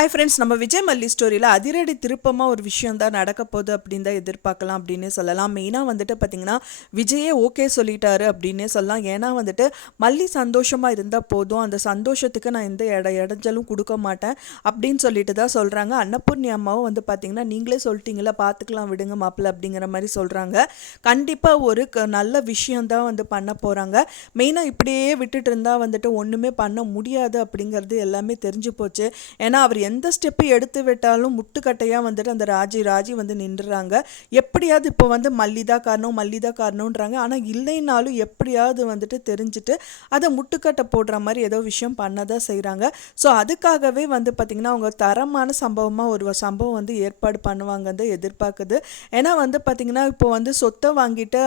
Hi friends, நம்ம விஜய் மல்லி ஸ்டோரியில் அதிரடி திருப்பமாக ஒரு விஷயம் தான் நடக்க போகுது அப்படின்னு தான் எதிர்பார்க்கலாம் அப்படின்னு சொல்லலாம். மெயினாக வந்துட்டு பார்த்திங்கன்னா விஜயே ஓகே சொல்லிட்டாரு அப்படின்னே சொல்லலாம். ஏன்னா வந்துட்டு மல்லி சந்தோஷமாக இருந்தால் போதும், அந்த சந்தோஷத்துக்கு நான் எந்த இடைஞ்சலும் கொடுக்க மாட்டேன் அப்படின்னு சொல்லிட்டு தான் சொல்கிறாங்க. அன்னபூர்ணி அம்மாவும் வந்து பார்த்திங்கன்னா நீங்களே சொல்லிட்டீங்களா, பார்த்துக்கலாம் விடுங்க மாப்பிள்ள அப்படிங்கிற மாதிரி சொல்கிறாங்க. கண்டிப்பாக ஒரு நல்ல விஷயந்தான் வந்து பண்ண போகிறாங்க. மெயினாக இப்படியே விட்டுட்டு இருந்தால் வந்துட்டு ஒன்றுமே பண்ண முடியாது அப்படிங்கிறது எல்லாமே தெரிஞ்சு போச்சு. ஏன்னா அவர் எந்த ஸ்டெப்பு எடுத்து விட்டாலும் முட்டுக்கட்டையாக வந்துட்டு அந்த ராஜி வந்து நின்றுறாங்க. எப்படியாவது இப்போ வந்து மல்லிதா காரணம்ன்றாங்க. ஆனால் இல்லைனாலும் எப்படியாவது வந்துட்டு தெரிஞ்சுட்டு அதை முட்டுக்கட்டை போடுற மாதிரி ஏதோ விஷயம் பண்ணதான் செய்கிறாங்க. ஸோ அதுக்காகவே வந்து பார்த்திங்கன்னா அவங்க தரமான சம்பவமாக ஒரு சம்பவம் வந்து ஏற்பாடு பண்ணுவாங்கன்னு எதிர்பார்க்குது. ஏன்னா வந்து பார்த்திங்கன்னா இப்போ வந்து சொத்தை வாங்கிட்டு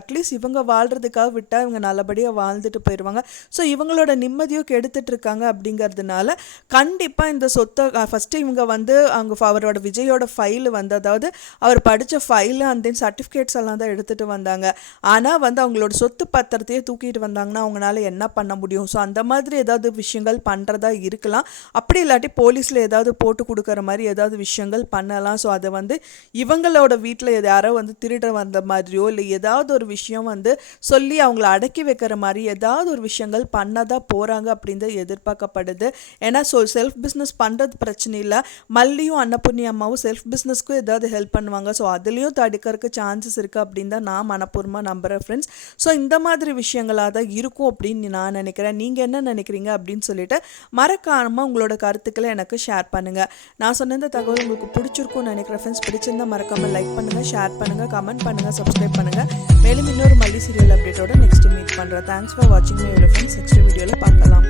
அட்லீஸ்ட் இவங்க வாழ்கிறதுக்காக விட்டால் இவங்க நல்லபடியாக வாழ்ந்துட்டு போயிடுவாங்க. ஸோ இவங்களோட நிம்மதியும் கெடுத்துட்டு இருக்காங்க. அப்படிங்கிறதுனால கண்டிப்பாக இந்த சொத்தை ஃபஸ்ட்டு இவங்க வந்து அவங்க அவரோட விஜயோட ஃபைல் வந்து, அதாவது அவர் படித்த ஃபைலு அந்த சர்டிஃபிகேட்ஸ் எல்லாம் தான் எடுத்துகிட்டு வந்தாங்க. ஆனால் வந்து அவங்களோட சொத்து பத்திரத்தையே தூக்கிட்டு வந்தாங்கன்னா அவங்களால என்ன பண்ண முடியும்? ஸோ அந்த மாதிரி ஏதாவது விஷயங்கள் பண்ணுறதா இருக்கலாம். அப்படி இல்லாட்டி போலீஸில் ஏதாவது போட்டு கொடுக்குற மாதிரி ஏதாவது விஷயங்கள் பண்ணலாம். ஸோ அதை வந்து இவங்களோட வீட்டில் யாரோ வந்து திருட வந்த மாதிரியோ இல்லை ஏதாவது ஒரு விஷயம் வந்து சொல்லி அவங்கள அடக்கி வைக்கிற மாதிரி ஏதாவது ஒரு விஷயங்கள் பண்ணதான் போகிறாங்க அப்படின்னு தான் எதிர்பார்க்கப்படுது. ஏன்னா செல்ஃப் பிஸ்னஸ் பண்ணுறது பிரச்சனை இல்லை, மல்லியும் அன்னபூர்ணி அம்மாவும் செல்ஃப் பிஸ்னஸ்க்கும் ஏதாவது ஹெல்ப் பண்ணுவாங்க. ஸோ அதுலேயும் தடுக்கிறதுக்கு சான்சஸ் இருக்குது அப்படின்னு தான் நான் மனப்பூர்வமாக நம்புகிறேன் ஃப்ரெண்ட்ஸ். ஸோ இந்த மாதிரி விஷயங்களாக தான் இருக்கும் அப்படின்னு நான் நினைக்கிறேன். நீங்கள் என்ன நினைக்கிறீங்க அப்படின்னு சொல்லிட்டு மறக்காமல் உங்களோட கருத்துக்களை எனக்கு ஷேர் பண்ணுங்கள். நான் சொன்ன இந்த தகவல் உங்களுக்கு பிடிச்சிருக்கும்னு நினைக்கிறேன் ஃப்ரெண்ட்ஸ். பிடிச்சிருந்தால் மறக்காமல் லைக் பண்ணுங்கள், ஷேர் பண்ணுங்கள், கமெண்ட் பண்ணுங்கள், சப்ஸ்கிரைப் பண்ணுங்கள். மேலும் இன்னொரு மல்லி சீரியல் அப்டேட்டோட நெக்ஸ்ட் மீட் பண்ணுறேன். தேங்க்ஸ் ஃபார் வாட்சிங் மை வீடியோ ஃப்ரெண்ட்ஸ். நெக்ஸ்ட் வீடியோவில் பார்க்கலாம்.